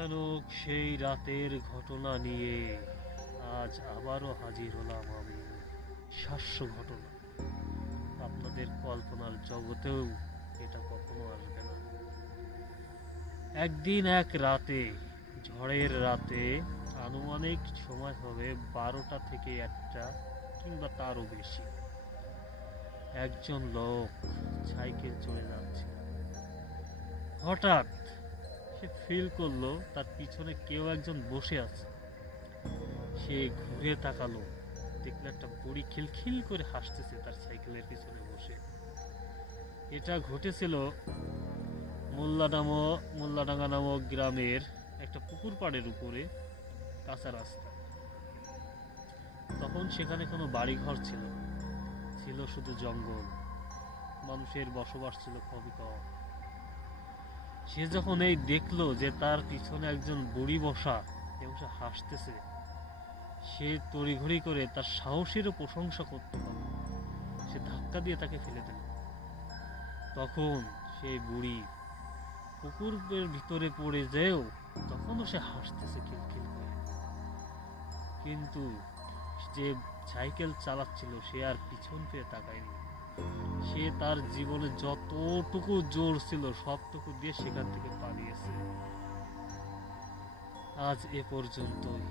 ভয়ানক সেই রাতের ঘটনা নিয়ে আজ আবারও হাজির হলাম আমি। শাস্য ঘটনা, আপনাদের কল্পনার জগতেও এটা কখনো আসবে না। একদিন এক রাতে, ঝড়ের রাতে, আনুমানিক সময় হবে 12টা থেকে 1টা কিংবা তারও বেশি, একজন লোক সাইকেল চলে যাচ্ছে। হঠাৎ সে ফিল করলো তার পিছনে কেউ একজন বসে আছে। সে ঘুরে তাকালো, দেখলো একটা বুড়ি খিলখিল করে হাসতেছে তার সাইকেলের পিছনে বসে। এটা ঘটেছিল মোল্লাডাঙ্গা নামক গ্রামের একটা পুকুর পাড়ের উপরে, কাঁচা রাস্তা। তখন সেখানে কোনো বাড়িঘর ছিল না, ছিল শুধু জঙ্গল। মানুষের বসবাস ছিল খুবই কম। সে যখন এই দেখলো যে তার পিছনে একজন বুড়ি বসা এবং সে হাসতেছে, সে তড়িঘড়ি করে তার সাহসেরও প্রশংসা করতে পারল। সে ধাক্কা দিয়ে তাকে ফেলে দিল। তখন সেই বুড়ি পুকুরের ভিতরে পড়ে যেও তখনও সে হাসতেছে খিলখিল করে। কিন্তু যে সাইকেল চালাচ্ছিল সে আর পিছন ফিরে তাকায়নি। সে তার জীবনে যতটুকু জোর ছিল সবটুকু দিয়ে সেখান থেকে পালিয়েছে। আজ এ পর্যন্তই।